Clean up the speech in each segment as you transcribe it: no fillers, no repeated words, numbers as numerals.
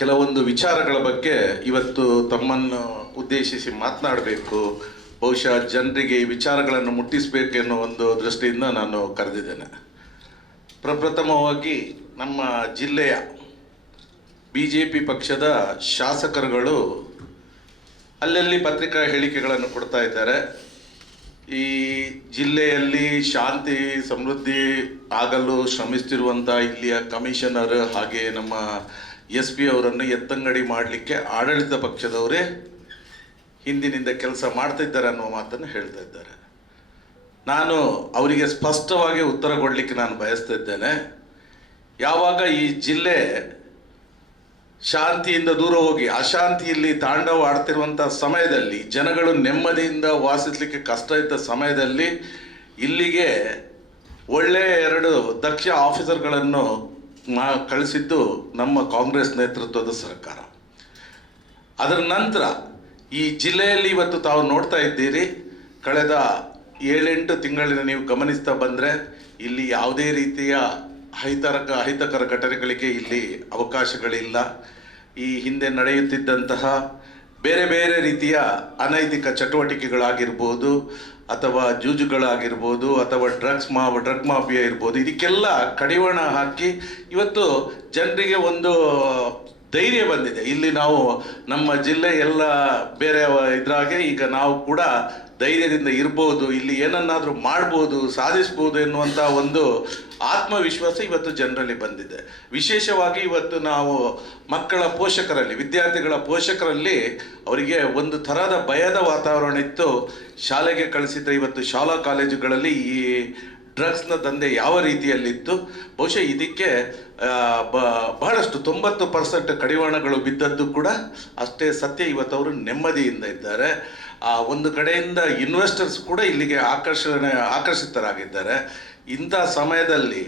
ಕೆಲವೊಂದು ವಿಚಾರಗಳ ಬಗ್ಗೆ ಇವತ್ತು ತಮ್ಮನ್ನು ಉದ್ದೇಶಿಸಿ ಮಾತನಾಡಬೇಕು, ಬಹುಶಃ ಜನರಿಗೆ ಈ ವಿಚಾರಗಳನ್ನು ಮುಟ್ಟಿಸಬೇಕು ಎನ್ನುವ ಒಂದು ದೃಷ್ಟಿಯಿಂದ ನಾನು ಕರೆದಿದ್ದೇನೆ. ಪ್ರಪ್ರಥಮವಾಗಿ ನಮ್ಮ ಜಿಲ್ಲೆಯ BJP ಪಕ್ಷದ ಶಾಸಕರುಗಳು ಅಲ್ಲಲ್ಲಿ ಪತ್ರಿಕಾ ಹೇಳಿಕೆಗಳನ್ನು ಕೊಡ್ತಾ ಇದ್ದಾರೆ. ಈ ಜಿಲ್ಲೆಯಲ್ಲಿ ಶಾಂತಿ ಸಮೃದ್ಧಿ ಆಗಲು ಶ್ರಮಿಸ್ತಿರುವಂಥ ಇಲ್ಲಿಯ ಕಮಿಷನರ್ ಹಾಗೆ ನಮ್ಮ SP ಅವರನ್ನು ಎತ್ತಂಗಡಿ ಮಾಡಲಿಕ್ಕೆ ಆಡಳಿತ ಪಕ್ಷದವರೇ ಹಿಂದಿನಿಂದ ಕೆಲಸ ಮಾಡ್ತಿದ್ದಾರೆ ಅನ್ನುವ ಮಾತನ್ನು ಹೇಳ್ತಾ ಇದ್ದಾರೆ. ನಾನು ಅವರಿಗೆ ಸ್ಪಷ್ಟವಾಗಿ ಉತ್ತರ ಕೊಡಲಿಕ್ಕೆ ನಾನು ಬಯಸ್ತಾ ಇದ್ದೇನೆ. ಯಾವಾಗ ಈ ಜಿಲ್ಲೆ ಶಾಂತಿಯಿಂದ ದೂರ ಹೋಗಿ ಅಶಾಂತಿಯಲ್ಲಿ ತಾಂಡವ ಆಡ್ತಿರುವಂಥ ಸಮಯದಲ್ಲಿ, ಜನಗಳು ನೆಮ್ಮದಿಯಿಂದ ವಾಸಿಸಲಿಕ್ಕೆ ಕಷ್ಟ ಇದ್ದ ಸಮಯದಲ್ಲಿ ಇಲ್ಲಿಗೆ ಒಳ್ಳೆಯ 2 ದಕ್ಷ ಆಫೀಸರ್ಗಳನ್ನು ಕಳಿಸಿದ್ದು ನಮ್ಮ ಕಾಂಗ್ರೆಸ್ ನೇತೃತ್ವದ ಸರ್ಕಾರ. ಅದರ ನಂತರ ಈ ಜಿಲ್ಲೆಯಲ್ಲಿ ಇವತ್ತು ತಾವು ನೋಡ್ತಾ ಇದ್ದೀರಿ, ಕಳೆದ 7-8 ತಿಂಗಳಿನ ನೀವು ಗಮನಿಸ್ತಾ ಬಂದರೆ ಇಲ್ಲಿ ಯಾವುದೇ ರೀತಿಯ ಅಹಿತಕರ ಘಟನೆಗಳಿಗೆ ಇಲ್ಲಿ ಅವಕಾಶಗಳಿಲ್ಲ. ಈ ಹಿಂದೆ ನಡೆಯುತ್ತಿದ್ದಂತಹ ಬೇರೆ ಬೇರೆ ರೀತಿಯ ಅನೈತಿಕ ಚಟುವಟಿಕೆಗಳಾಗಿರ್ಬೋದು, ಅಥವಾ ಜೂಜುಗಳಾಗಿರ್ಬೋದು, ಅಥವಾ ಡ್ರಗ್ ಮಾಫಿಯಾ ಇರ್ಬೋದು, ಇದಕ್ಕೆಲ್ಲ ಕಡಿವಾಣ ಹಾಕಿ ಇವತ್ತು ಜನರಿಗೆ ಒಂದು ಧೈರ್ಯ ಬಂದಿದೆ. ಇಲ್ಲಿ ನಾವು ನಮ್ಮ ಜಿಲ್ಲೆ ಎಲ್ಲ ಬೇರೆ ಇದ್ರಾಗೆ ಈಗ ನಾವು ಕೂಡ ಧೈರ್ಯದಿಂದ ಇರ್ಬೋದು, ಇಲ್ಲಿ ಏನನ್ನಾದರೂ ಮಾಡ್ಬೋದು, ಸಾಧಿಸ್ಬೋದು ಎನ್ನುವಂಥ ಒಂದು ಆತ್ಮವಿಶ್ವಾಸ ಇವತ್ತು ಜನರಲ್ಲಿ ಬಂದಿದೆ. ವಿಶೇಷವಾಗಿ ಇವತ್ತು ನಾವು ಮಕ್ಕಳ ಪೋಷಕರಲ್ಲಿ, ವಿದ್ಯಾರ್ಥಿಗಳ ಪೋಷಕರಲ್ಲಿ ಅವರಿಗೆ ಒಂದು ಥರದ ಭಯದ ವಾತಾವರಣ ಇತ್ತು. ಶಾಲೆಗೆ ಕಳಿಸಿದ್ರೆ ಇವತ್ತು ಶಾಲಾ ಕಾಲೇಜುಗಳಲ್ಲಿ ಈ ಡ್ರಗ್ಸ್ನ ದಂಧೆ ಯಾವ ರೀತಿಯಲ್ಲಿತ್ತು, ಬಹುಶಃ ಇದಕ್ಕೆ ಬಹಳಷ್ಟು 90% ಕಡಿವಾಣಗಳು ಬಿದ್ದದ್ದು ಕೂಡ ಅಷ್ಟೇ ಸತ್ಯ. ಇವತ್ತು ಅವರು ನೆಮ್ಮದಿಯಿಂದ ಇದ್ದಾರೆ. ಒಂದು ಕಡೆಯಿಂದ ಇನ್ವೆಸ್ಟರ್ಸ್ ಕೂಡ ಇಲ್ಲಿಗೆ ಆಕರ್ಷಿತರಾಗಿದ್ದಾರೆ. ಇಂಥ ಸಮಯದಲ್ಲಿ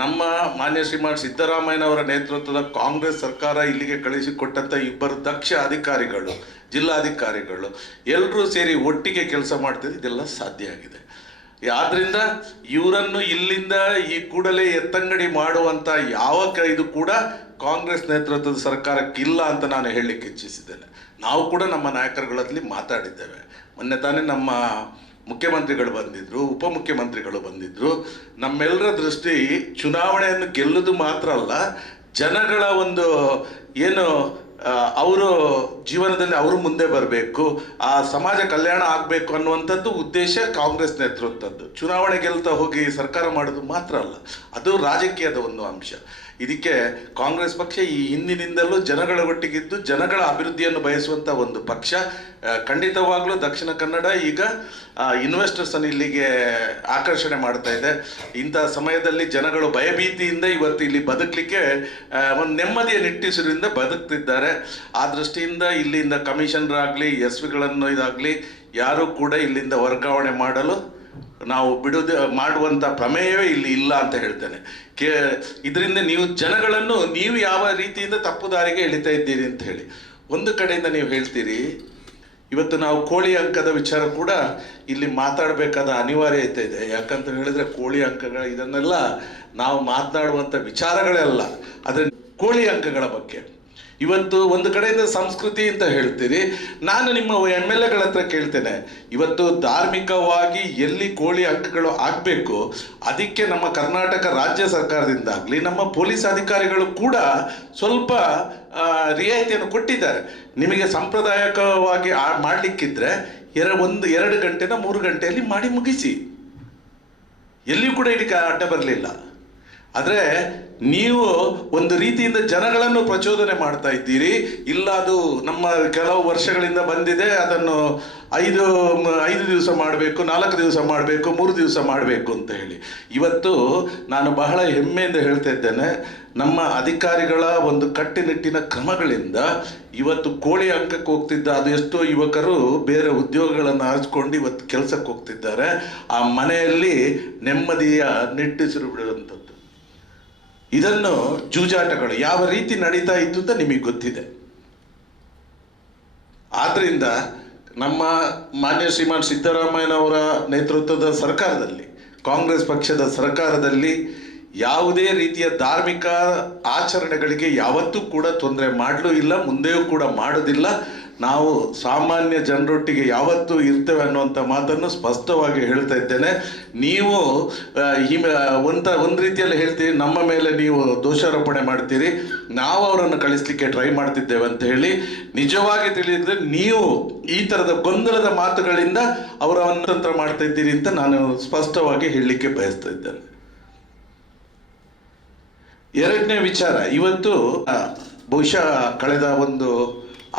ನಮ್ಮ ಮಾನ್ಯ ಶ್ರೀಮಾನ್ ಸಿದ್ದರಾಮಯ್ಯನವರ ನೇತೃತ್ವದ ಕಾಂಗ್ರೆಸ್ ಸರ್ಕಾರ ಇಲ್ಲಿಗೆ ಕಳಿಸಿಕೊಟ್ಟಂಥ 2 ದಕ್ಷ ಅಧಿಕಾರಿಗಳು, ಜಿಲ್ಲಾಧಿಕಾರಿಗಳು ಎಲ್ಲರೂ ಸೇರಿ ಒಟ್ಟಿಗೆ ಕೆಲಸ ಮಾಡ್ತಿದ್ದು ಇದೆಲ್ಲ ಸಾಧ್ಯ ಆಗಿದೆ. ಆದ್ದರಿಂದ ಇವರನ್ನು ಇಲ್ಲಿಂದ ಈ ಕೂಡಲೇ ಎತ್ತಂಗಡಿ ಮಾಡುವಂಥ ಯಾವ ಇದು ಕೂಡ ಕಾಂಗ್ರೆಸ್ ನೇತೃತ್ವದ ಸರ್ಕಾರಕ್ಕಿಲ್ಲ ಅಂತ ನಾನು ಹೇಳಲಿಕ್ಕೆ ಇಚ್ಛಿಸಿದ್ದೇನೆ. ನಾವು ಕೂಡ ನಮ್ಮ ನಾಯಕರುಗಳಲ್ಲಿ ಮಾತಾಡಿದ್ದೇವೆ. ಮೊನ್ನೆ ತಾನೇ ನಮ್ಮ ಮುಖ್ಯಮಂತ್ರಿಗಳು ಬಂದಿದ್ದರು, ಉಪಮುಖ್ಯಮಂತ್ರಿಗಳು ಬಂದಿದ್ದರು. ನಮ್ಮೆಲ್ಲರ ದೃಷ್ಟಿ ಚುನಾವಣೆಯನ್ನು ಗೆಲ್ಲುವುದು ಮಾತ್ರ ಅಲ್ಲ, ಜನಗಳ ಒಂದು ಏನು ಅವರು ಜೀವನದಲ್ಲಿ ಅವರು ಮುಂದೆ ಬರಬೇಕು, ಆ ಸಮಾಜ ಕಲ್ಯಾಣ ಆಗಬೇಕು ಅನ್ನುವಂಥದ್ದು ಉದ್ದೇಶ ಕಾಂಗ್ರೆಸ್ ನೇತೃತ್ವದ್ದು. ಚುನಾವಣೆ ಗೆಲ್ತಾ ಹೋಗಿ ಸರ್ಕಾರ ಮಾಡೋದು ಮಾತ್ರ ಅಲ್ಲ, ಅದು ರಾಜಕೀಯದ ಒಂದು ಅಂಶ. ಇದಕ್ಕೆ ಕಾಂಗ್ರೆಸ್ ಪಕ್ಷ ಈ ಹಿಂದಿನಿಂದಲೂ ಜನಗಳ ಒಟ್ಟಿಗಿದ್ದು ಜನಗಳ ಅಭಿವೃದ್ಧಿಯನ್ನು ಬಯಸುವಂಥ ಒಂದು ಪಕ್ಷ. ಖಂಡಿತವಾಗ್ಲೂ ದಕ್ಷಿಣ ಕನ್ನಡ ಈಗ ಇನ್ವೆಸ್ಟರ್ಸನ್ನು ಇಲ್ಲಿಗೆ ಆಕರ್ಷಣೆ ಮಾಡ್ತಾ ಇದೆ. ಇಂಥ ಸಮಯದಲ್ಲಿ ಜನಗಳು ಭಯಭೀತಿಯಿಂದ ಇವತ್ತು ಇಲ್ಲಿ ಬದುಕಲಿಕ್ಕೆ ಒಂದು ನೆಮ್ಮದಿಯ ನಿಟ್ಟಿಸುವುದರಿಂದ ಬದುಕ್ತಿದ್ದಾರೆ. ಆ ದೃಷ್ಟಿಯಿಂದ ಇಲ್ಲಿಂದ ಕಮಿಷನರ್ ಆಗಲಿ, SPಗಳನ್ನು ಇದಾಗಲಿ ಯಾರೂ ಕೂಡ ಇಲ್ಲಿಂದ ವರ್ಗಾವಣೆ ಮಾಡಲು ನಾವು ಮಾಡುವಂಥ ಪ್ರಮೇಯವೇ ಇಲ್ಲಿ ಇಲ್ಲ ಅಂತ ಹೇಳ್ತೇನೆ. ಇದರಿಂದ ನೀವು ಜನಗಳನ್ನು ನೀವು ಯಾವ ರೀತಿಯಿಂದ ತಪ್ಪು ದಾರಿಗೆ ಎಳಿತಾ ಇದ್ದೀರಿ ಅಂತ ಹೇಳಿ ಒಂದು ಕಡೆಯಿಂದ ನೀವು ಹೇಳ್ತೀರಿ. ಇವತ್ತು ನಾವು ಕೋಳಿ ಅಂಕದ ವಿಚಾರ ಕೂಡ ಇಲ್ಲಿ ಮಾತಾಡಬೇಕಾದ ಅನಿವಾರ್ಯತೆ ಇದೆ. ಯಾಕಂತ ಹೇಳಿದ್ರೆ ಕೋಳಿ ಅಂಕಗಳ ಇದನ್ನೆಲ್ಲ ನಾವು ಮಾತನಾಡುವಂಥ ವಿಚಾರಗಳೇ ಅಲ್ಲ, ಆದರೆ ಕೋಳಿ ಅಂಕಗಳ ಬಗ್ಗೆ ಇವತ್ತು ಒಂದು ಕಡೆಯಿಂದ ಸಂಸ್ಕೃತಿ ಅಂತ ಹೇಳ್ತೀರಿ. ನಾನು ನಿಮ್ಮ MLAಗಳ ಹತ್ರ ಕೇಳ್ತೇನೆ, ಇವತ್ತು ಧಾರ್ಮಿಕವಾಗಿ ಎಲ್ಲಿ ಕೋಳಿ ಅಂಕಗಳು ಆಗಬೇಕು ಅದಕ್ಕೆ ನಮ್ಮ ಕರ್ನಾಟಕ ರಾಜ್ಯ ಸರ್ಕಾರದಿಂದಾಗಲಿ ನಮ್ಮ ಪೊಲೀಸ್ ಅಧಿಕಾರಿಗಳು ಕೂಡ ಸ್ವಲ್ಪ ರಿಯಾಯಿತಿಯನ್ನು ಕೊಟ್ಟಿದ್ದಾರೆ. ನಿಮಗೆ ಸಾಂಪ್ರದಾಯಿಕವಾಗಿ ಮಾಡಲಿಕ್ಕಿದ್ರೆ 2 ಗಂಟೆನ 3 ಗಂಟೆಯಲ್ಲಿ ಮಾಡಿ ಮುಗಿಸಿ, ಎಲ್ಲಿಯೂ ಕೂಡ ಇದಕ್ಕೆ ಅಡ್ಡ ಬರಲಿಲ್ಲ. ಆದರೆ ನೀವು ಒಂದು ರೀತಿಯಿಂದ ಜನಗಳನ್ನು ಪ್ರಚೋದನೆ ಮಾಡ್ತಾ ಇದ್ದೀರಿ. ಇಲ್ಲ, ಅದು ನಮ್ಮ ಕೆಲವು ವರ್ಷಗಳಿಂದ ಬಂದಿದೆ, ಅದನ್ನು 5 ದಿವಸ ಮಾಡಬೇಕು, 4 ದಿವಸ ಮಾಡಬೇಕು, 3 ದಿವಸ ಮಾಡಬೇಕು ಅಂತ ಹೇಳಿ. ಇವತ್ತು ನಾನು ಬಹಳ ಹೆಮ್ಮೆಯಿಂದ ಹೇಳ್ತಾ ಇದ್ದೇನೆ, ನಮ್ಮ ಅಧಿಕಾರಿಗಳ ಒಂದು ಕಟ್ಟುನಿಟ್ಟಿನ ಕ್ರಮಗಳಿಂದ ಇವತ್ತು ಕೋಳಿ ಅಂಕಕ್ಕೆ ಹೋಗ್ತಿದ್ದ ಅದು ಎಷ್ಟೋ ಯುವಕರು ಬೇರೆ ಉದ್ಯೋಗಗಳನ್ನು ಆರಿಸ್ಕೊಂಡು ಇವತ್ತು ಕೆಲಸಕ್ಕೆ ಹೋಗ್ತಿದ್ದಾರೆ. ಆ ಮನೆಯಲ್ಲಿ ನೆಮ್ಮದಿಯ ನಿಟ್ಟುಸಿರು ಬಿಡುವಂಥದ್ದು. ಇದನ್ನು ಜೂಜಾಟಗಳು ಯಾವ ರೀತಿ ನಡೀತಾ ಇತ್ತು ಅಂತ ನಿಮಗೆ ಗೊತ್ತಿದೆ. ಆದ್ದರಿಂದ ನಮ್ಮ ಮಾನ್ಯ ಶ್ರೀಮಾನ್ ಸಿದ್ದರಾಮಯ್ಯನವರ ನೇತೃತ್ವದ ಸರ್ಕಾರದಲ್ಲಿ, ಕಾಂಗ್ರೆಸ್ ಪಕ್ಷದ ಸರ್ಕಾರದಲ್ಲಿ ಯಾವುದೇ ರೀತಿಯ ಧಾರ್ಮಿಕ ಆಚರಣೆಗಳಿಗೆ ಯಾವತ್ತೂ ಕೂಡ ತೊಂದರೆ ಮಾಡಲೂ ಇಲ್ಲ, ಮುಂದೆಯೂ ಕೂಡ ಮಾಡೋದಿಲ್ಲ. ನಾವು ಸಾಮಾನ್ಯ ಜನರೊಟ್ಟಿಗೆ ಯಾವತ್ತೂ ಇರ್ತೇವೆ ಅನ್ನುವಂಥ ಮಾತನ್ನು ಸ್ಪಷ್ಟವಾಗಿ ಹೇಳ್ತಾ ಇದ್ದೇನೆ. ನೀವು ಒಂದು ರೀತಿಯಲ್ಲಿ ಹೇಳ್ತೀರಿ, ನಮ್ಮ ಮೇಲೆ ನೀವು ದೋಷಾರೋಪಣೆ ಮಾಡ್ತೀರಿ, ನಾವು ಅವರನ್ನು ಕಳಿಸ್ಲಿಕ್ಕೆ ಟ್ರೈ ಮಾಡ್ತಿದ್ದೇವೆ ಅಂತ ಹೇಳಿ. ನಿಜವಾಗಿ ತಿಳಿದಿದ್ರೆ ನೀವು ಈ ಥರದ ಗೊಂದಲದ ಮಾತುಗಳಿಂದ ಅವರನ್ನು ತಂತ್ರ ಮಾಡ್ತಾ ಇದ್ದೀರಿ ಅಂತ ನಾನು ಸ್ಪಷ್ಟವಾಗಿ ಹೇಳಲಿಕ್ಕೆ ಬಯಸ್ತಾ ಇದ್ದೇನೆ. ಎರಡನೇ ವಿಚಾರ, ಇವತ್ತು ಬಹುಶಃ ಕಳೆದ ಒಂದು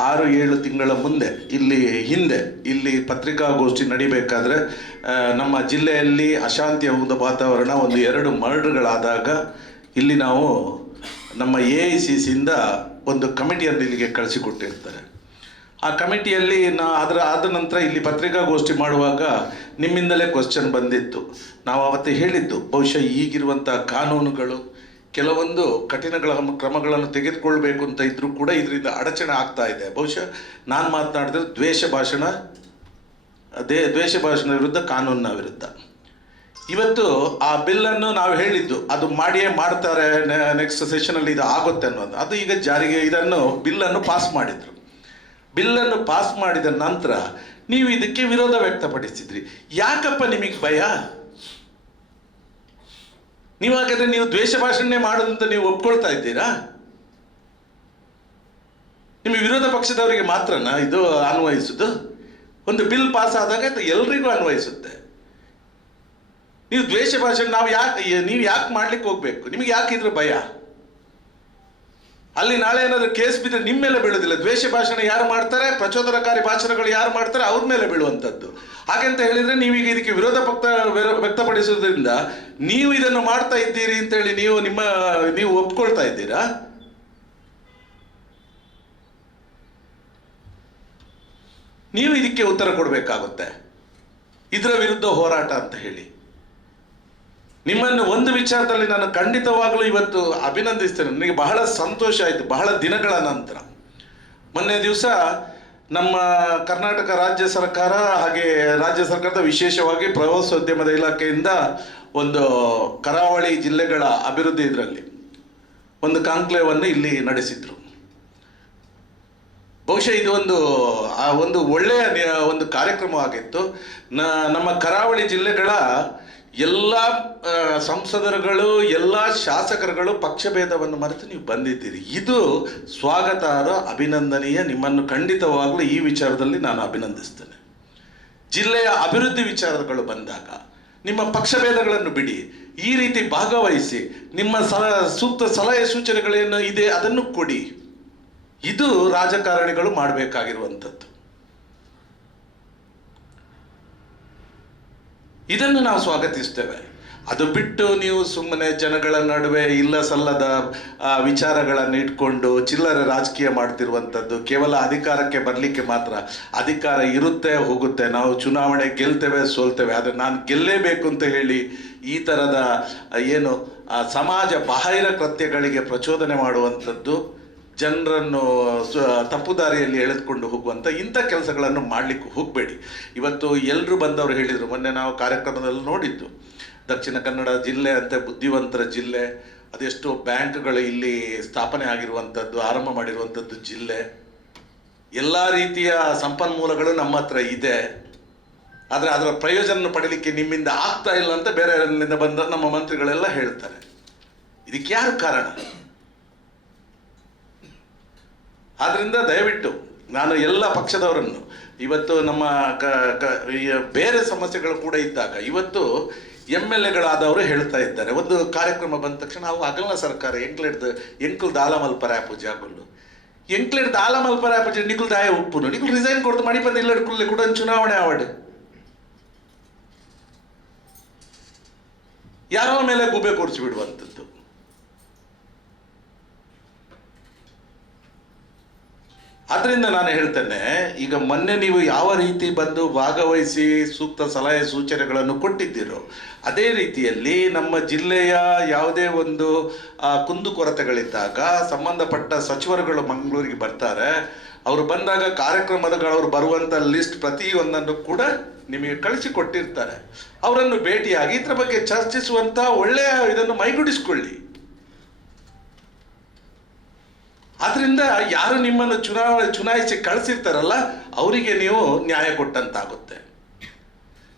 6-7 ತಿಂಗಳ ಹಿಂದೆ ಇಲ್ಲಿ ಪತ್ರಿಕಾಗೋಷ್ಠಿ ನಡಿಬೇಕಾದ್ರೆ ನಮ್ಮ ಜಿಲ್ಲೆಯಲ್ಲಿ ಅಶಾಂತಿಯ ವಾತಾವರಣ, 1-2 ಮರ್ಡರ್ಗಳಾದಾಗ ಇಲ್ಲಿ ನಾವು ನಮ್ಮ AICCಯಿಂದ ಒಂದು ಕಮಿಟಿಯನ್ನು ಇಲ್ಲಿಗೆ ಕಳಿಸಿಕೊಟ್ಟಿರ್ತಾರೆ. ಆ ಕಮಿಟಿಯಲ್ಲಿ ಆದ ನಂತರ ಇಲ್ಲಿ ಪತ್ರಿಕಾಗೋಷ್ಠಿ ಮಾಡುವಾಗ ನಿಮ್ಮಿಂದಲೇ ಕ್ವಶನ್ ಬಂದಿತ್ತು. ನಾವು ಅವತ್ತು ಹೇಳಿದ್ದು, ಬಹುಶಃ ಈಗಿರುವಂಥ ಕಾನೂನುಗಳು ಕೆಲವೊಂದು ಕಠಿಣ ಕ್ರಮಗಳನ್ನು ತೆಗೆದುಕೊಳ್ಬೇಕು ಅಂತ ಇದ್ರೂ ಕೂಡ ಇದರಿಂದ ಅಡಚಣೆ ಆಗ್ತಾ ಇದೆ. ಬಹುಶಃ ನಾನು ಮಾತನಾಡಿದ್ರೆ ದ್ವೇಷ ಭಾಷಣ ವಿರುದ್ಧ, ಕಾನೂನಿನ ವಿರುದ್ಧ. ಇವತ್ತು ಆ ಬಿಲ್ಲನ್ನು ನಾವು ಹೇಳಿದ್ದು ಅದು ಮಾಡಿಯೇ ಮಾಡ್ತಾರೆ, ನೆಕ್ಸ್ಟ್ ಸೆಷನಲ್ಲಿ ಇದು ಆಗುತ್ತೆ ಅನ್ನೋದು. ಅದು ಈಗ ಜಾರಿಗೆ ಬಿಲ್ಲನ್ನು ಪಾಸ್ ಮಾಡಿದರು. ಬಿಲ್ಲನ್ನು ಪಾಸ್ ಮಾಡಿದ ನಂತರ ನೀವು ಇದಕ್ಕೆ ವಿರೋಧ ವ್ಯಕ್ತಪಡಿಸಿದ್ರಿ. ಯಾಕಪ್ಪ ನಿಮಗೆ ಭಯ? ನೀವು ಹಾಗಾದ್ರೆ ನೀವು ದ್ವೇಷ ಭಾಷಣೆ ಮಾಡೋದಂತ ನೀವು ಒಪ್ಕೊಳ್ತಾ ಇದ್ದೀರಾ? ನಿಮ್ಮ ವಿರೋಧ ಪಕ್ಷದವರಿಗೆ ಮಾತ್ರನಾ ಇದು ಅನ್ವಯಿಸುದು? ಒಂದು ಬಿಲ್ ಪಾಸ್ ಆದಾಗ ಇದು ಎಲ್ರಿಗೂ ಅನ್ವಯಿಸುತ್ತೆ. ನೀವು ದ್ವೇಷ ಭಾಷಣ ನೀವು ಯಾಕೆ ಮಾಡ್ಲಿಕ್ಕೆ ಹೋಗ್ಬೇಕು? ನಿಮಗೆ ಯಾಕೆ ಇದ್ರ ಭಯ? ಅಲ್ಲಿ ನಾಳೆ ಏನಾದರೂ ಕೇಸ್ ಬಿದ್ದರೆ ನಿಮ್ಮ ಮೇಲೆ ಬೀಳೋದಿಲ್ಲ. ದ್ವೇಷ ಭಾಷಣ ಯಾರು ಮಾಡ್ತಾರೆ, ಪ್ರಚೋದನಕಾರಿ ಭಾಷಣಗಳು ಯಾರು ಮಾಡ್ತಾರೆ, ಅವ್ರ ಮೇಲೆ ಬೀಳುವಂಥದ್ದು. ಹಾಗೆಂತ ಹೇಳಿದ್ರೆ ನೀವೀಗ ಇದಕ್ಕೆ ವಿರೋಧ ವ್ಯಕ್ತಪಡಿಸೋದ್ರಿಂದ ನೀವು ಇದನ್ನು ಮಾಡ್ತಾ ಇದ್ದೀರಿ ಅಂತೇಳಿ ನೀವು ಒಪ್ಕೊಳ್ತಾ ಇದ್ದೀರಾ? ನೀವು ಇದಕ್ಕೆ ಉತ್ತರ ಕೊಡಬೇಕಾಗುತ್ತೆ. ಇದರ ವಿರುದ್ಧ ಹೋರಾಟ ಅಂತ ಹೇಳಿ ನಿಮ್ಮನ್ನು ಒಂದು ವಿಚಾರದಲ್ಲಿ ನಾನು ಖಂಡಿತವಾಗಲೂ ಇವತ್ತು ಅಭಿನಂದಿಸ್ತೇನೆ. ನನಗೆ ಬಹಳ ಸಂತೋಷ ಆಯಿತು. ಬಹಳ ದಿನಗಳ ನಂತರ ಮೊನ್ನೆ ದಿವಸ ನಮ್ಮ ಕರ್ನಾಟಕ ರಾಜ್ಯ ಸರ್ಕಾರ ಹಾಗೆ ರಾಜ್ಯ ಸರ್ಕಾರದ ವಿಶೇಷವಾಗಿ ಪ್ರವಾಸೋದ್ಯಮದ ಇಲಾಖೆಯಿಂದ ಒಂದು ಕರಾವಳಿ ಜಿಲ್ಲೆಗಳ ಅಭಿವೃದ್ಧಿ ಇದರಲ್ಲಿ ಒಂದು ಕಾನ್ಕ್ಲೇವನ್ನು ಇಲ್ಲಿ ನಡೆಸಿದ್ರು. ಬಹುಶಃ ಇದು ಒಂದು ಒಳ್ಳೆಯ ಒಂದು ಕಾರ್ಯಕ್ರಮವಾಗಿತ್ತು. ನಮ್ಮ ಕರಾವಳಿ ಜಿಲ್ಲೆಗಳ ಎಲ್ಲ ಸಂಸದರುಗಳು, ಎಲ್ಲ ಶಾಸಕರುಗಳು ಪಕ್ಷಭೇದವನ್ನು ಮರೆತು ನೀವು ಬಂದಿದ್ದೀರಿ. ಇದು ಸ್ವಾಗತಾರ್ಹ, ಅಭಿನಂದನೀಯ. ನಿಮ್ಮನ್ನು ಖಂಡಿತವಾಗಲೂ ಈ ವಿಚಾರದಲ್ಲಿ ನಾನು ಅಭಿನಂದಿಸ್ತೇನೆ. ಜಿಲ್ಲೆಯ ಅಭಿವೃದ್ಧಿ ವಿಚಾರಗಳು ಬಂದಾಗ ನಿಮ್ಮ ಪಕ್ಷಭೇದಗಳನ್ನು ಬಿಡಿ, ಈ ರೀತಿ ಭಾಗವಹಿಸಿ, ನಿಮ್ಮ ಸೂಕ್ತ ಸಲಹೆ ಸೂಚನೆಗಳೇನು ಇದೆ ಅದನ್ನು ಕೊಡಿ. ಇದು ರಾಜಕಾರಣಿಗಳು ಮಾಡಬೇಕಾಗಿರುವಂಥದ್ದು. ಇದನ್ನು ನಾವು ಸ್ವಾಗತಿಸ್ತೇವೆ. ಅದು ಬಿಟ್ಟು ನೀವು ಸುಮ್ಮನೆ ಜನಗಳ ನಡುವೆ ಇಲ್ಲ ಸಲ್ಲದ ವಿಚಾರಗಳನ್ನು ಇಟ್ಕೊಂಡು ಚಿಲ್ಲರೆ ರಾಜಕೀಯ ಮಾಡ್ತಿರುವಂಥದ್ದು, ಕೇವಲ ಅಧಿಕಾರಕ್ಕೆ ಬರಲಿಕ್ಕೆ ಮಾತ್ರ. ಅಧಿಕಾರ ಇರುತ್ತೆ, ಹೋಗುತ್ತೆ, ನಾವು ಚುನಾವಣೆ ಗೆಲ್ತೇವೆ, ಸೋಲ್ತೇವೆ, ಆದರೆ ನಾನು ಗೆಲ್ಲೇಬೇಕು ಅಂತ ಹೇಳಿ ಈ ಥರದ ಸಮಾಜ ಬಾಹಿರ ಕೃತ್ಯಗಳಿಗೆ ಪ್ರಚೋದನೆ ಮಾಡುವಂಥದ್ದು, ಜನರನ್ನು ತಪ್ಪು ದಾರಿಯಲ್ಲಿ ಎಳೆದುಕೊಂಡು ಹೋಗುವಂಥ ಇಂಥ ಕೆಲಸಗಳನ್ನು ಮಾಡಲಿಕ್ಕೆ ಹೋಗಬೇಡಿ. ಇವತ್ತು ಎಲ್ಲರೂ ಬಂದವರು ಹೇಳಿದರು, ಮೊನ್ನೆ ನಾವು ಕಾರ್ಯಕ್ರಮದಲ್ಲಿ ನೋಡಿದ್ದು, ದಕ್ಷಿಣ ಕನ್ನಡ ಜಿಲ್ಲೆ ಅಂತ ಬುದ್ಧಿವಂತರ ಜಿಲ್ಲೆ, ಅದೆಷ್ಟೋ ಬ್ಯಾಂಕ್ಗಳು ಇಲ್ಲಿ ಸ್ಥಾಪನೆ ಆಗಿರುವಂಥದ್ದು, ಆರಂಭ ಮಾಡಿರುವಂಥದ್ದು ಜಿಲ್ಲೆ, ಎಲ್ಲ ರೀತಿಯ ಸಂಪನ್ಮೂಲಗಳು ನಮ್ಮ ಹತ್ರ ಇದೆ. ಆದರೆ ಅದರ ಪ್ರಯೋಜನ ಪಡೀಲಿಕ್ಕೆ ನಿಮ್ಮಿಂದ ಆಗ್ತಾ ಇಲ್ಲ ಅಂತ ಬೇರೆಯವರಿಂದ ಬಂದ ನಮ್ಮ ಮಂತ್ರಿಗಳೆಲ್ಲ ಹೇಳ್ತಾರೆ. ಇದಕ್ಕೆ ಯಾರು ಕಾರಣ? ಆದ್ದರಿಂದ ದಯವಿಟ್ಟು ನಾನು ಎಲ್ಲ ಪಕ್ಷದವರನ್ನು, ಇವತ್ತು ನಮ್ಮ ಬೇರೆ ಸಮಸ್ಯೆಗಳು ಕೂಡ ಇದ್ದಾಗ ಇವತ್ತು MLAಗಳಾದವರು ಹೇಳ್ತಾ ಇದ್ದಾರೆ, ಒಂದು ಕಾರ್ಯಕ್ರಮ ಬಂದ ತಕ್ಷಣ ಅವು ಅಗಲ್ನ ಸರ್ಕಾರ ಎಂಕ್ಲು ದಾಲಮಲ್ಪರಾಪು ಜಾಗಲ್ಲು ಎಂಕ್ಲೆಡ್ ದಾಲಮಲ್ಪರಾಪು ನಿಗುಲ್ ದಾಯ ಉಪ್ಪುನು ನಿಗುಲ್ ರಿಸೈನ್ ಕೊಡ್ದು ಮಣಿ ಬಂದು ಇಲ್ಲಡ್ ಕುಲ್ಲೆ ಕೂಡ ಚುನಾವಣೆ ಆವಡು ಯಾರೋ ಮೇಲೆ ಗುಬೆ ಕೊಡಿಸಿ ಬಿಡುವಂಥದ್ದು. ಆದ್ದರಿಂದ ನಾನು ಹೇಳ್ತೇನೆ, ಈಗ ಮೊನ್ನೆ ನೀವು ಯಾವ ರೀತಿ ಬಂದು ಭಾಗವಹಿಸಿ ಸೂಕ್ತ ಸಲಹೆ ಸೂಚನೆಗಳನ್ನು ಕೊಟ್ಟಿದ್ದೀರೋ ಅದೇ ರೀತಿಯಲ್ಲಿ ನಮ್ಮ ಜಿಲ್ಲೆಯ ಯಾವುದೇ ಒಂದು ಕುಂದುಕೊರತೆಗಳಿದ್ದಾಗ ಸಂಬಂಧಪಟ್ಟ ಸಚಿವರುಗಳು ಮಂಗಳೂರಿಗೆ ಬರ್ತಾರೆ. ಅವರು ಬಂದಾಗ ಕಾರ್ಯಕ್ರಮದವರು ಬರುವಂಥ ಲಿಸ್ಟ್ ಪ್ರತಿಯೊಂದನ್ನು ಕೂಡ ನಿಮಗೆ ಕಳಿಸಿಕೊಟ್ಟಿರ್ತಾರೆ. ಅವರನ್ನು ಭೇಟಿಯಾಗಿ ಇದರ ಬಗ್ಗೆ ಚರ್ಚಿಸುವಂಥ ಒಳ್ಳೆಯ ಇದನ್ನು ಮೈಗೂಡಿಸ್ಕೊಳ್ಳಿ. ಆದ್ರಿಂದ ಯಾರು ನಿಮ್ಮನ್ನು ಚುನಾಯಿಸಿ ಕಳಿಸಿರ್ತಾರಲ್ಲ ಅವರಿಗೆ ನೀವು ನ್ಯಾಯ ಕೊಟ್ಟಂತಾಗುತ್ತೆ.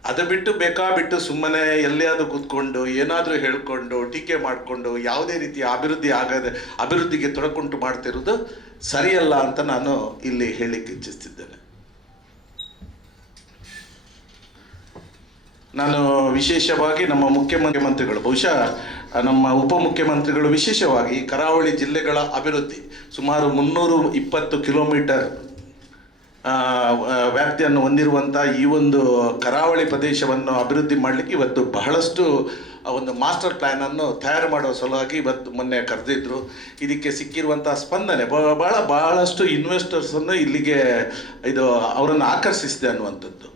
ಅದು ಬಿಟ್ಟು ಬೇಕಾಬಿಟ್ಟು ಸುಮ್ಮನೆ ಎಲ್ಲಿಯಾದರೂ ಕೂತ್ಕೊಂಡು ಏನಾದರೂ ಹೇಳ್ಕೊಂಡು ಟೀಕೆ ಮಾಡಿಕೊಂಡು ಯಾವುದೇ ರೀತಿಯ ಅಭಿವೃದ್ಧಿಗೆ ತೊಡಕುಂಟು ಮಾಡ್ತಿರೋದು ಸರಿಯಲ್ಲ ಅಂತ ನಾನು ಇಲ್ಲಿ ಹೇಳಲಿಕ್ಕೆ ಇಚ್ಛಿಸ್ತಿದ್ದೇನೆ. ನಾನು ವಿಶೇಷವಾಗಿ ನಮ್ಮ ಮುಖ್ಯಮಂತ್ರಿಗಳು, ಬಹುಶಃ ನಮ್ಮ ಉಪಮುಖ್ಯಮಂತ್ರಿಗಳು ವಿಶೇಷವಾಗಿ ಕರಾವಳಿ ಜಿಲ್ಲೆಗಳ ಅಭಿವೃದ್ಧಿ, ಸುಮಾರು 320 ಕಿಲೋಮೀಟರ್ ವ್ಯಾಪ್ತಿಯನ್ನು ಹೊಂದಿರುವಂಥ ಈ ಒಂದು ಕರಾವಳಿ ಪ್ರದೇಶವನ್ನು ಅಭಿವೃದ್ಧಿ ಮಾಡಲಿಕ್ಕೆ ಇವತ್ತು ಬಹಳಷ್ಟು ಒಂದು ಮಾಸ್ಟರ್ ಪ್ಲ್ಯಾನನ್ನು ತಯಾರು ಮಾಡುವ ಸಲುವಾಗಿ ಇವತ್ತು ಮೊನ್ನೆ ಕರೆದಿದ್ರು. ಇದಕ್ಕೆ ಸಿಕ್ಕಿರುವಂಥ ಸ್ಪಂದನೆ ಬಹಳಷ್ಟು ಇನ್ವೆಸ್ಟರ್ಸನ್ನು ಇಲ್ಲಿಗೆ ಇದು ಅವರನ್ನು ಆಕರ್ಷಿಸಿದೆ ಅನ್ನುವಂಥದ್ದು.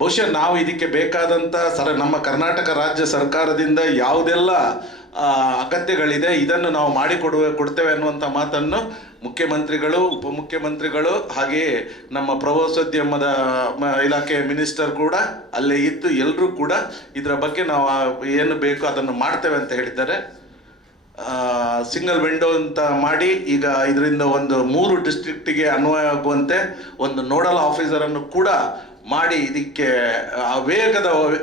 ಬಹುಶಃ ನಾವು ಇದಕ್ಕೆ ಬೇಕಾದಂಥ ನಮ್ಮ ಕರ್ನಾಟಕ ರಾಜ್ಯ ಸರ್ಕಾರದಿಂದ ಯಾವುದೆಲ್ಲ ಅಗತ್ಯಗಳಿದೆ ಇದನ್ನು ನಾವು ಕೊಡ್ತೇವೆ ಅನ್ನುವಂಥ ಮಾತನ್ನು ಮುಖ್ಯಮಂತ್ರಿಗಳು, ಉಪಮುಖ್ಯಮಂತ್ರಿಗಳು ಹಾಗೆಯೇ ನಮ್ಮ ಪ್ರವಾಸೋದ್ಯಮದ ಇಲಾಖೆ ಮಿನಿಸ್ಟರ್ ಕೂಡ ಅಲ್ಲೇ ಇದ್ದು ಎಲ್ಲರೂ ಕೂಡ ಇದರ ಬಗ್ಗೆ ನಾವು ಏನು ಬೇಕು ಅದನ್ನು ಮಾಡ್ತೇವೆ ಅಂತ ಹೇಳಿದ್ದಾರೆ. ಸಿಂಗಲ್ ವಿಂಡೋ ಅಂತ ಮಾಡಿ ಈಗ ಇದರಿಂದ ಒಂದು 3 ಡಿಸ್ಟ್ರಿಕ್ಟಿಗೆ ಅನ್ವಯ ಆಗುವಂತೆ ಒಂದು ನೋಡಲ್ ಆಫೀಸರನ್ನು ಕೂಡ ಮಾಡಿ ಇದಕ್ಕೆ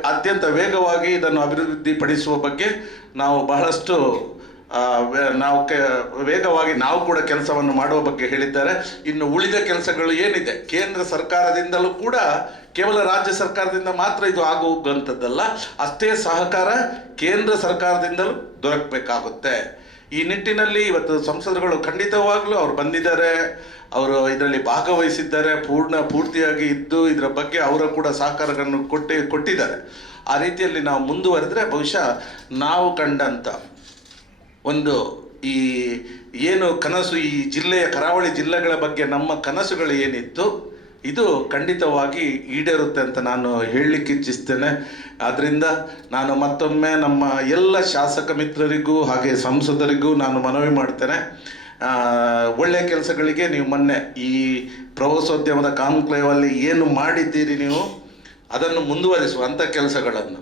ಅತ್ಯಂತ ವೇಗವಾಗಿ ಇದನ್ನು ಅಭಿವೃದ್ಧಿಪಡಿಸುವ ಬಗ್ಗೆ ನಾವು ಬಹಳಷ್ಟು ವೇಗವಾಗಿ ನಾವು ಕೂಡ ಕೆಲಸವನ್ನು ಮಾಡುವ ಬಗ್ಗೆ ಹೇಳಿದ್ದಾರೆ. ಇನ್ನು ಉಳಿದ ಕೆಲಸಗಳು ಏನಿದೆ ಕೇಂದ್ರ ಸರ್ಕಾರದಿಂದಲೂ ಕೂಡ, ಕೇವಲ ರಾಜ್ಯ ಸರ್ಕಾರದಿಂದ ಮಾತ್ರ ಇದು ಆಗುವಂಥದ್ದಲ್ಲ, ಅಷ್ಟೇ ಸಹಕಾರ ಕೇಂದ್ರ ಸರ್ಕಾರದಿಂದಲೂ ದೊರಕಬೇಕಾಗುತ್ತೆ. ಈ ನಿಟ್ಟಿನಲ್ಲಿ ಇವತ್ತು ಸಂಸದರುಗಳು ಖಂಡಿತವಾಗ್ಲೂ ಅವ್ರು ಬಂದಿದ್ದಾರೆ, ಅವರು ಇದರಲ್ಲಿ ಭಾಗವಹಿಸಿದ್ದಾರೆ, ಪೂರ್ತಿಯಾಗಿ ಇದ್ದು ಇದರ ಬಗ್ಗೆ ಅವರ ಕೂಡ ಸಹಕಾರವನ್ನು ಕೊಟ್ಟಿದ್ದಾರೆ. ಆ ರೀತಿಯಲ್ಲಿ ನಾವು ಮುಂದುವರೆದ್ರೆ ಬಹುಶಃ ನಾವು ಕಂಡಂಥ ಒಂದು ಈ ಏನು ಕನಸು, ಈ ಜಿಲ್ಲೆಯ ಕರಾವಳಿ ಜಿಲ್ಲೆಗಳ ಬಗ್ಗೆ ನಮ್ಮ ಕನಸುಗಳು ಏನಿತ್ತು ಇದು ಖಂಡಿತವಾಗಿ ಈಡೇರುತ್ತೆ ಅಂತ ನಾನು ಹೇಳಲಿಕ್ಕೆ ಇಚ್ಛಿಸ್ತೇನೆ. ಆದ್ದರಿಂದ ನಾನು ಮತ್ತೊಮ್ಮೆ ನಮ್ಮ ಎಲ್ಲ ಶಾಸಕ ಮಿತ್ರರಿಗೂ ಹಾಗೆ ಸಂಸದರಿಗೂ ನಾನು ಮನವಿ ಮಾಡ್ತೇನೆ, ಒಳ್ಳೆಯ ಕೆಲಸಗಳಿಗೆ ನೀವು ಮೊನ್ನೆ ಈ ಪ್ರವಾಸೋದ್ಯಮದ ಕಾನ್ಕ್ಲೇವಲ್ಲಿ ಏನು ಮಾಡಿದ್ದೀರಿ ನೀವು ಅದನ್ನು ಮುಂದುವರಿಸುವಂಥ ಕೆಲಸಗಳನ್ನು,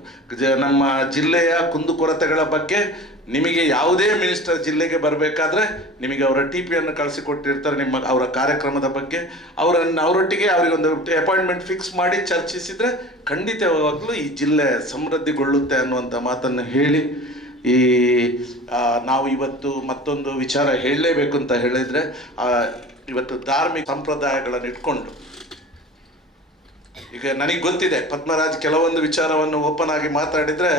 ನಮ್ಮ ಜಿಲ್ಲೆಯ ಕುಂದುಕೊರತೆಗಳ ಬಗ್ಗೆ ನಿಮಗೆ ಯಾವುದೇ ಮಿನಿಸ್ಟರ್ ಜಿಲ್ಲೆಗೆ ಬರಬೇಕಾದ್ರೆ ನಿಮಗೆ ಅವರ TPಯನ್ನು ಕಳಿಸಿಕೊಟ್ಟಿರ್ತಾರೆ, ಅವರ ಕಾರ್ಯಕ್ರಮದ ಬಗ್ಗೆ ಅವರೊಟ್ಟಿಗೆ ಅವರಿಗೊಂದು ಅಪಾಯಿಂಟ್ಮೆಂಟ್ ಫಿಕ್ಸ್ ಮಾಡಿ ಚರ್ಚಿಸಿದರೆ ಖಂಡಿತವಾಗಲೂ ಈ ಜಿಲ್ಲೆ ಸಮೃದ್ಧಿಗೊಳ್ಳುತ್ತೆ ಅನ್ನುವಂಥ ಮಾತನ್ನು ಹೇಳಿ, ಈ ನಾವು ಇವತ್ತು ಮತ್ತೊಂದು ವಿಚಾರ ಹೇಳಲೇಬೇಕು ಅಂತ ಹೇಳಿದರೆ, ಇವತ್ತು ಧಾರ್ಮಿಕ ಸಂಪ್ರದಾಯಗಳನ್ನು ಇಟ್ಕೊಂಡು ಈಗ ನನಗೆ ಗೊತ್ತಿದೆ ಪದ್ಮರಾಜ್ ಕೆಲವೊಂದು ವಿಚಾರವನ್ನು ಓಪನ್ ಆಗಿ ಮಾತಾಡಿದರೆ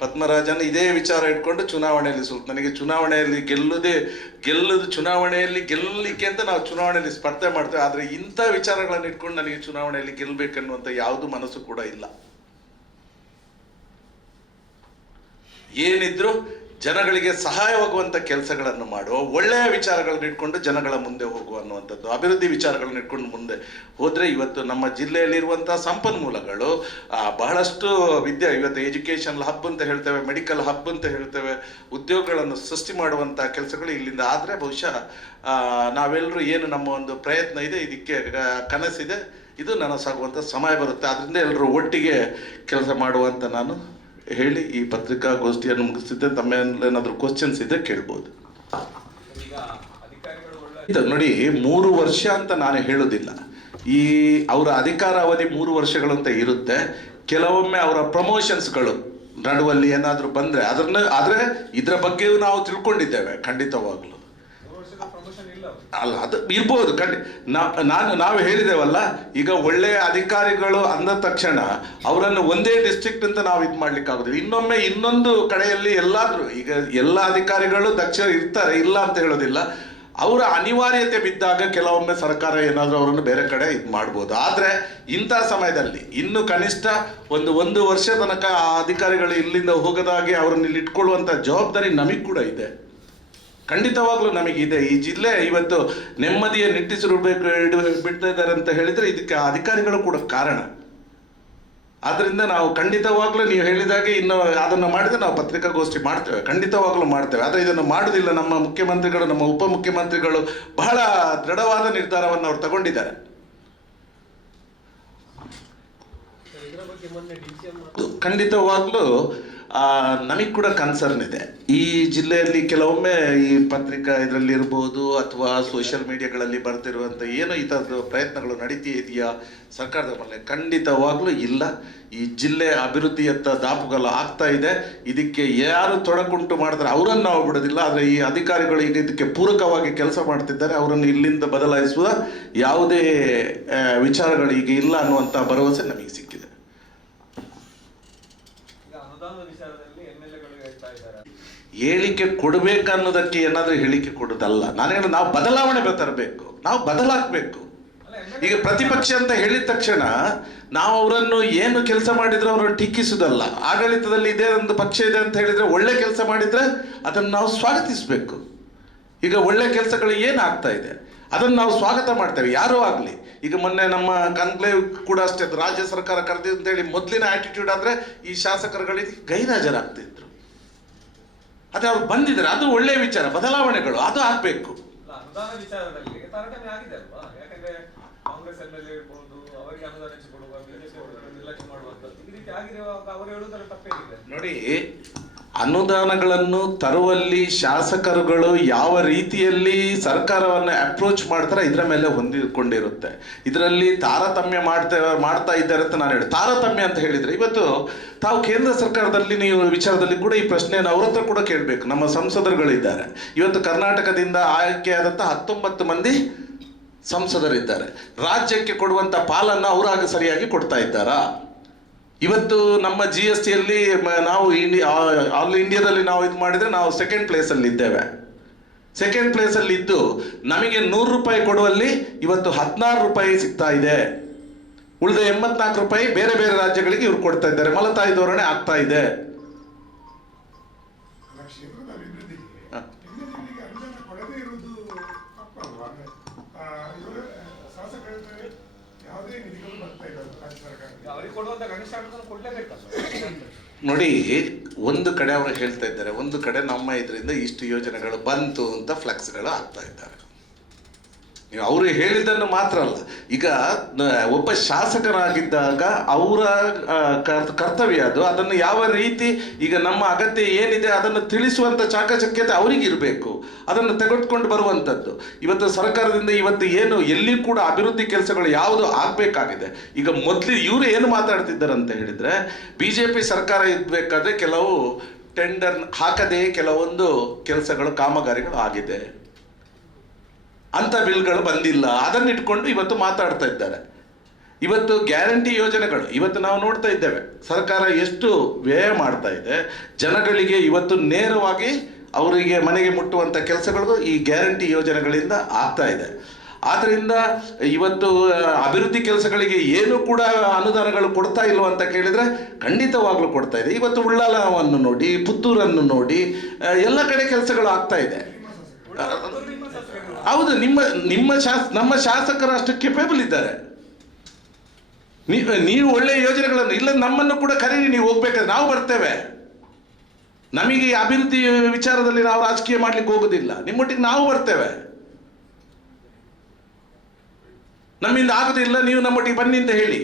ಪದ್ಮರಾಜನ್ ಇದೇ ವಿಚಾರ ಇಟ್ಕೊಂಡು ಚುನಾವಣೆಯಲ್ಲಿ ನನಗೆ ಚುನಾವಣೆಯಲ್ಲಿ ಚುನಾವಣೆಯಲ್ಲಿ ಗೆಲ್ಲಲಿಕ್ಕೆ ಅಂತ ನಾವು ಚುನಾವಣೆಯಲ್ಲಿ ಸ್ಪರ್ಧೆ ಮಾಡ್ತೇವೆ, ಆದರೆ ಇಂಥ ವಿಚಾರಗಳನ್ನು ಇಟ್ಕೊಂಡು ನನಗೆ ಚುನಾವಣೆಯಲ್ಲಿ ಗೆಲ್ಲಬೇಕನ್ನುವಂಥ ಯಾವುದು ಮನಸ್ಸು ಕೂಡ ಇಲ್ಲ. ಏನಿದ್ರು ಜನಗಳಿಗೆ ಸಹಾಯವಾಗುವಂಥ ಕೆಲಸಗಳನ್ನು ಮಾಡುವ ಒಳ್ಳೆಯ ವಿಚಾರಗಳನ್ನು ಇಟ್ಕೊಂಡು ಜನಗಳ ಮುಂದೆ ಹೋಗುವ ಅನ್ನುವಂಥದ್ದು, ಅಭಿವೃದ್ಧಿ ವಿಚಾರಗಳನ್ನು ಇಟ್ಕೊಂಡು ಮುಂದೆ ಹೋದರೆ ಇವತ್ತು ನಮ್ಮ ಜಿಲ್ಲೆಯಲ್ಲಿರುವಂಥ ಸಂಪನ್ಮೂಲಗಳು ಬಹಳಷ್ಟು ಇವತ್ತು ಎಜುಕೇಷನ್ ಹಬ್ ಅಂತ ಹೇಳ್ತೇವೆ, ಮೆಡಿಕಲ್ ಹಬ್ ಅಂತ ಹೇಳ್ತೇವೆ, ಉದ್ಯೋಗಗಳನ್ನು ಸೃಷ್ಟಿ ಮಾಡುವಂಥ ಕೆಲಸಗಳು ಇಲ್ಲಿಂದ ಆದರೆ ಬಹುಶಃ ನಾವೆಲ್ಲರೂ ಏನು ನಮ್ಮ ಒಂದು ಪ್ರಯತ್ನ ಇದೆ, ಇದಕ್ಕೆ ಕನಸಿದೆ, ಇದು ನನಸಾಗುವಂಥ ಸಮಯ ಬರುತ್ತೆ. ಆದ್ದರಿಂದ ಎಲ್ಲರೂ ಒಟ್ಟಿಗೆ ಕೆಲಸ ಮಾಡುವಂಥ ನಾನು ಹೇಳಿ ಈ ಪತ್ರಿಕಾಗೋಷ್ಠಿಯನ್ನು ಮುಗಿಸಿದ್ದೆ. ತಮ್ಮೇನಾದರೂ ಕ್ವಶನ್ಸ್ ಇದ್ದರೆ ಕೇಳ್ಬೋದು. ನೋಡಿ, 3 ವರ್ಷ ಅಂತ ನಾನು ಹೇಳೋದಿಲ್ಲ, ಈ ಅವರ ಅಧಿಕಾರ ಅವಧಿ 3 ವರ್ಷಗಳಂತ ಇರುತ್ತೆ. ಕೆಲವೊಮ್ಮೆ ಅವರ ಪ್ರಮೋಷನ್ಸ್ಗಳು ನಡುವಲ್ಲಿ ಏನಾದರೂ ಬಂದರೆ ಆದರೆ ಇದರ ಬಗ್ಗೆಯೂ ನಾವು ತಿಳ್ಕೊಂಡಿದ್ದೇವೆ ಖಂಡಿತವಾಗ್ಲೂ. ಅಲ್ಲ, ಅದು ಇರ್ಬೋದು ನಾವು ಹೇಳಿದ್ದೇವಲ್ಲ, ಈಗ ಒಳ್ಳೆಯ ಅಧಿಕಾರಿಗಳು ಅಂದ ತಕ್ಷಣ ಅವರನ್ನು ಒಂದೇ ಡಿಸ್ಟ್ರಿಕ್ಟ್ ಅಂತ ನಾವು ಇದು ಮಾಡ್ಲಿಕ್ಕಾಗೋದಿಲ್ಲ. ಇನ್ನೊಂದು ಕಡೆಯಲ್ಲಿ ಎಲ್ಲಾದರೂ ಈಗ ಎಲ್ಲ ಅಧಿಕಾರಿಗಳು ದಕ್ಷ ಇರ್ತಾರೆ, ಇಲ್ಲ ಅಂತ ಹೇಳೋದಿಲ್ಲ. ಅವರ ಅನಿವಾರ್ಯತೆ ಬಿದ್ದಾಗ ಕೆಲವೊಮ್ಮೆ ಸರ್ಕಾರ ಏನಾದರೂ ಅವರನ್ನು ಬೇರೆ ಕಡೆ ಇದು ಮಾಡ್ಬೋದು. ಆದರೆ ಇಂಥ ಸಮಯದಲ್ಲಿ ಇನ್ನು ಕನಿಷ್ಠ ಒಂದು ವರ್ಷ ತನಕ ಆ ಅಧಿಕಾರಿಗಳು ಇಲ್ಲಿಂದ ಹೋಗದಾಗೆ ಅವರನ್ನು ಇಲ್ಲಿ ಇಟ್ಕೊಳ್ಳುವಂಥ ಜವಾಬ್ದಾರಿ ನಮಗೆ ಕೂಡ ಇದೆ. ಖಂಡಿತವಾಗ್ಲೂ ನಮಗಿದೆ. ಈ ಜಿಲ್ಲೆ ಇವತ್ತು ನೆಮ್ಮದಿಯ ನಿಟ್ಟಿಸಿರು ಬಿಡ್ತಾ ಇದ್ದಾರೆ ಅಂತ ಹೇಳಿದ್ರೆ ಇದಕ್ಕೆ ಅಧಿಕಾರಿಗಳು ಕೂಡ ಕಾರಣ. ಆದ್ರಿಂದ ನಾವು ಖಂಡಿತವಾಗ್ಲೂ ನೀವು ಹೇಳಿದಾಗೆ ಇನ್ನು ಅದನ್ನು ಮಾಡಿದ್ರೆ ನಾವು ಪತ್ರಿಕಾಗೋಷ್ಠಿ ಮಾಡ್ತೇವೆ, ಖಂಡಿತವಾಗ್ಲೂ ಮಾಡ್ತೇವೆ. ಆದರೆ ಇದನ್ನು ಮಾಡುವುದಿಲ್ಲ. ನಮ್ಮ ಮುಖ್ಯಮಂತ್ರಿಗಳು, ನಮ್ಮ ಉಪಮುಖ್ಯಮಂತ್ರಿಗಳು ಬಹಳ ದೃಢವಾದ ನಿರ್ಧಾರವನ್ನು ಅವರು ತಗೊಂಡಿದ್ದಾರೆ. ಖಂಡಿತವಾಗ್ಲೂ ನಮಗೆ ಕೂಡ ಕನ್ಸರ್ನ್ ಇದೆ. ಈ ಜಿಲ್ಲೆಯಲ್ಲಿ ಕೆಲವೊಮ್ಮೆ ಈ ಪತ್ರಿಕಾ ಇದರಲ್ಲಿ ಇರ್ಬೋದು ಅಥವಾ ಸೋಷಿಯಲ್ ಮೀಡಿಯಾಗಳಲ್ಲಿ ಬರ್ತಿರುವಂಥ ಏನೋ ಈ ಥರದ ಪ್ರಯತ್ನಗಳು ನಡೀತಿದೆಯಾ ಸರ್ಕಾರದ ಮೇಲೆ? ಖಂಡಿತವಾಗ್ಲೂ ಇಲ್ಲ. ಈ ಜಿಲ್ಲೆ ಅಭಿವೃದ್ಧಿಯತ್ತ ದಾಪುಗಾಲು ಆಗ್ತಾ ಇದೆ. ಇದಕ್ಕೆ ಯಾರು ತೊಡಕುಂಟು ಮಾಡ್ತಾರೆ ಅವರನ್ನು ನಾವು ಬಿಡೋದಿಲ್ಲ. ಆದರೆ ಈ ಅಧಿಕಾರಿಗಳು ಈಗ ಇದಕ್ಕೆ ಪೂರಕವಾಗಿ ಕೆಲಸ ಮಾಡ್ತಿದ್ದಾರೆ. ಅವರನ್ನು ಇಲ್ಲಿಂದ ಬದಲಾಯಿಸುವ ಯಾವುದೇ ವಿಚಾರಗಳು ಈಗ ಇಲ್ಲ ಅನ್ನುವಂಥ ಭರವಸೆ ನಮಗೆ ಸಿಕ್ಕಿದೆ. ಹೇಳಿಕೆ ಕೊಡಬೇಕನ್ನೋದಕ್ಕೆ ಏನಾದರೂ ಹೇಳಿಕೆ ಕೊಡೋದಲ್ಲ. ನಾನೇನು ನಾವು ಬದಲಾವಣೆ ತರಬೇಕು, ನಾವು ಬದಲಾಗಬೇಕು. ಈಗ ಪ್ರತಿಪಕ್ಷ ಅಂತ ಹೇಳಿದ ತಕ್ಷಣ ನಾವು ಅವರನ್ನು ಏನು ಕೆಲಸ ಮಾಡಿದ್ರೆ ಅವರನ್ನು ಟೀಕಿಸುವುದಲ್ಲ. ಆಡಳಿತದಲ್ಲಿ ಇದೇ ಒಂದು ಪಕ್ಷ ಇದೆ ಅಂತ ಹೇಳಿದ್ರೆ ಒಳ್ಳೆ ಕೆಲಸ ಮಾಡಿದ್ರೆ ಅದನ್ನು ನಾವು ಸ್ವಾಗತಿಸಬೇಕು. ಈಗ ಒಳ್ಳೆ ಕೆಲಸಗಳು ಏನಾಗ್ತಾ ಇದೆ ಅದನ್ನು ನಾವು ಸ್ವಾಗತ ಮಾಡ್ತೇವೆ, ಯಾರೂ ಆಗಲಿ. ಈಗ ಮೊನ್ನೆ ನಮ್ಮ ಕನ್ಕ್ಲೇವ್ ಕೂಡ ಅಷ್ಟೇ, ರಾಜ್ಯ ಸರ್ಕಾರ ಕರೆದಿದೆ ಅಂತೇಳಿ ಮೊದಲಿನ ಆಟಿಟ್ಯೂಡ್ ಆದರೆ ಈ ಶಾಸಕರುಗಳಿಗೆ ಗೈರಾಜರಾಗ್ತಿದ್ರು. ಅದೇ ಅವ್ರು ಬಂದಿದ್ದಾರೆ, ಅದು ಒಳ್ಳೆಯ ವಿಚಾರ. ಬದಲಾವಣೆಗಳು ಅದು ಆಗ್ಬೇಕು. ಅನುದಾನ ವಿಚಾರದಲ್ಲಿ ತಾರತಮ್ಯ ಆಗಿದೆ ಅಲ್ವಾ? ಯಾಕಂದ್ರೆ ಕಾಂಗ್ರೆಸ್ ಎಂಎಲ್ಎ ಇರ್ಬೋದು, ಅವರಿಗೆ ಅನುದಾನ ಕೊಡುವ, ಬಿಜೆಪಿ ನಿರ್ಲಕ್ಷ್ಯ ಮಾಡುವಂಥದ್ದು ಈ ರೀತಿ ಆಗಿರುವಾಗ ಅವರು ಹೇಳುವುದರ ತಪ್ಪೇನಿದೆ? ನೋಡಿ, ಅನುದಾನಗಳನ್ನು ತರುವಲ್ಲಿ ಶಾಸಕರುಗಳು ಯಾವ ರೀತಿಯಲ್ಲಿ ಸರ್ಕಾರವನ್ನು ಅಪ್ರೋಚ್ ಮಾಡ್ತಾರೆ ಇದರ ಮೇಲೆ ಹೊಂದಿಕೊಂಡಿರುತ್ತೆ. ಇದರಲ್ಲಿ ತಾರತಮ್ಯ ಮಾಡ್ತಾ ಇದ್ದಾರೆ ಅಂತ ನಾನು ಹೇಳಿ. ತಾರತಮ್ಯ ಅಂತ ಹೇಳಿದರೆ ಇವತ್ತು ತಾವು ಕೇಂದ್ರ ಸರ್ಕಾರದಲ್ಲಿ ನೀವು ವಿಚಾರದಲ್ಲಿ ಕೂಡ ಈ ಪ್ರಶ್ನೆಯನ್ನು ಅವ್ರ ಹತ್ರ ಕೂಡ ಕೇಳಬೇಕು. ನಮ್ಮ ಸಂಸದರುಗಳಿದ್ದಾರೆ. ಇವತ್ತು ಕರ್ನಾಟಕದಿಂದ ಆಯ್ಕೆಯಾದಂಥ 19 ಮಂದಿ ಸಂಸದರಿದ್ದಾರೆ. ರಾಜ್ಯಕ್ಕೆ ಕೊಡುವಂಥ ಪಾಲನ್ನು ಅವರಾಗ ಸರಿಯಾಗಿ ಕೊಡ್ತಾ ಇದ್ದಾರಾ? ಇವತ್ತು ನಮ್ಮ GSTಯಲ್ಲಿ ನಾವು ಆಲ್ ಇಂಡಿಯಾದಲ್ಲಿ ನಾವು ಇದು ಮಾಡಿದರೆ ನಾವು ಸೆಕೆಂಡ್ ಪ್ಲೇಸಲ್ಲಿ ಇದ್ದೇವೆ. ಸೆಕೆಂಡ್ ಪ್ಲೇಸಲ್ಲಿ ಇದ್ದು ನಮಗೆ 100 ರೂಪಾಯಿ ಕೊಡುವಲ್ಲಿ ಇವತ್ತು 16 ರೂಪಾಯಿ ಸಿಗ್ತಾ ಇದೆ. ಉಳಿದ 84 ರೂಪಾಯಿ ಬೇರೆ ಬೇರೆ ರಾಜ್ಯಗಳಿಗೆ ಇವ್ರು ಕೊಡ್ತಾ ಇದ್ದಾರೆ. ಮಲತಾಯಿ ಧೋರಣೆ ಆಗ್ತಾ ಇದೆ. ನೋಡಿ, ಒಂದು ಕಡೆ ಅವರು ಹೇಳ್ತಾ ಇದ್ದಾರೆ, ಒಂದು ಕಡೆ ನಮ್ಮ ಇದರಿಂದ ಇಷ್ಟು ಯೋಜನೆಗಳು ಬಂತು ಅಂತ ಫ್ಲೆಕ್ಸ್ಗಳು ಆಗ್ತಾ ಇದ್ದಾರೆ. ಅವರು ಹೇಳಿದ್ದನ್ನು ಮಾತ್ರ ಅಲ್ಲ, ಈಗ ಒಬ್ಬ ಶಾಸಕರಾಗಿದ್ದಾಗ ಅವರ ಕರ್ತವ್ಯ ಅದು. ಅದನ್ನು ಯಾವ ರೀತಿ ಈಗ ನಮ್ಮ ಅಗತ್ಯ ಏನಿದೆ ಅದನ್ನು ತಿಳಿಸುವಂಥ ಚಾಕಚಕ್ಯತೆ ಅವರಿಗಿರಬೇಕು, ಅದನ್ನು ತೆಗೆದುಕೊಂಡು ಬರುವಂಥದ್ದು. ಇವತ್ತು ಸರ್ಕಾರದಿಂದ ಇವತ್ತು ಏನು ಎಲ್ಲಿ ಕೂಡ ಅಭಿವೃದ್ಧಿ ಕೆಲಸಗಳು ಯಾವುದು ಆಗಬೇಕಾಗಿದೆ. ಈಗ ಮೊದಲು ಇವರು ಏನು ಮಾತಾಡ್ತಿದ್ದಾರೆ ಅಂತ ಹೇಳಿದರೆ, BJP ಸರ್ಕಾರ ಇರಬೇಕಾದ್ರೆ ಕೆಲವು ಟೆಂಡರ್ ಹಾಕದೆ ಕೆಲವೊಂದು ಕೆಲಸಗಳು ಕಾಮಗಾರಿಗಳು ಆಗಿದೆ, ಅಂಥ ಬಿಲ್ಗಳು ಬಂದಿಲ್ಲ. ಅದನ್ನು ಇಟ್ಕೊಂಡು ಇವತ್ತು ಮಾತಾಡ್ತಾ ಇದ್ದಾರೆ. ಇವತ್ತು ಗ್ಯಾರಂಟಿ ಯೋಜನೆಗಳು ಇವತ್ತು ನಾವು ನೋಡ್ತಾ ಇದ್ದೇವೆ, ಸರ್ಕಾರ ಎಷ್ಟು ವ್ಯಯ ಮಾಡ್ತಾ ಇದೆ ಜನಗಳಿಗೆ. ಇವತ್ತು ನೇರವಾಗಿ ಅವರಿಗೆ ಮನೆಗೆ ಮುಟ್ಟುವಂಥ ಕೆಲಸಗಳು ಈ ಗ್ಯಾರಂಟಿ ಯೋಜನೆಗಳಿಂದ ಆಗ್ತಾ ಇದೆ. ಆದ್ದರಿಂದ ಇವತ್ತು ಅಭಿವೃದ್ಧಿ ಕೆಲಸಗಳಿಗೆ ಏನು ಕೂಡ ಅನುದಾನಗಳು ಕೊಡ್ತಾ ಇಲ್ವ ಅಂತ ಕೇಳಿದರೆ ಖಂಡಿತವಾಗ್ಲೂ ಕೊಡ್ತಾ ಇದೆ. ಇವತ್ತು ಉಳ್ಳಾಲವನ್ನು ನೋಡಿ, ಪುತ್ತೂರನ್ನು ನೋಡಿ, ಎಲ್ಲ ಕಡೆ ಕೆಲಸಗಳು ಆಗ್ತಾ ಇದೆ. ಹೌದು, ನಮ್ಮ ಶಾಸಕರು ಅಷ್ಟು ಕೆಪೇಬಲ್ ಇದ್ದಾರೆ. ನೀವು ಒಳ್ಳೆಯ ಯೋಜನೆಗಳನ್ನು ಇಲ್ಲ, ನಮ್ಮನ್ನು ಕೂಡ ಕರೀರಿ, ನೀವು ಹೋಗ್ಬೇಕಾದ್ರೆ ನಾವು ಬರ್ತೇವೆ. ನಮಗೆ ಅಭಿವೃದ್ಧಿ ವಿಚಾರದಲ್ಲಿ ನಾವು ರಾಜಕೀಯ ಮಾಡ್ಲಿಕ್ಕೆ ಹೋಗೋದಿಲ್ಲ, ನಿಮ್ಮೊಟ್ಟಿಗೆ ನಾವು ಬರ್ತೇವೆ. ನಮ್ಮಿಂದ ಆಗೋದಿಲ್ಲ, ನೀವು ನಮ್ಮೊಟ್ಟಿಗೆ ಬನ್ನಿ ಅಂತ ಹೇಳಿ.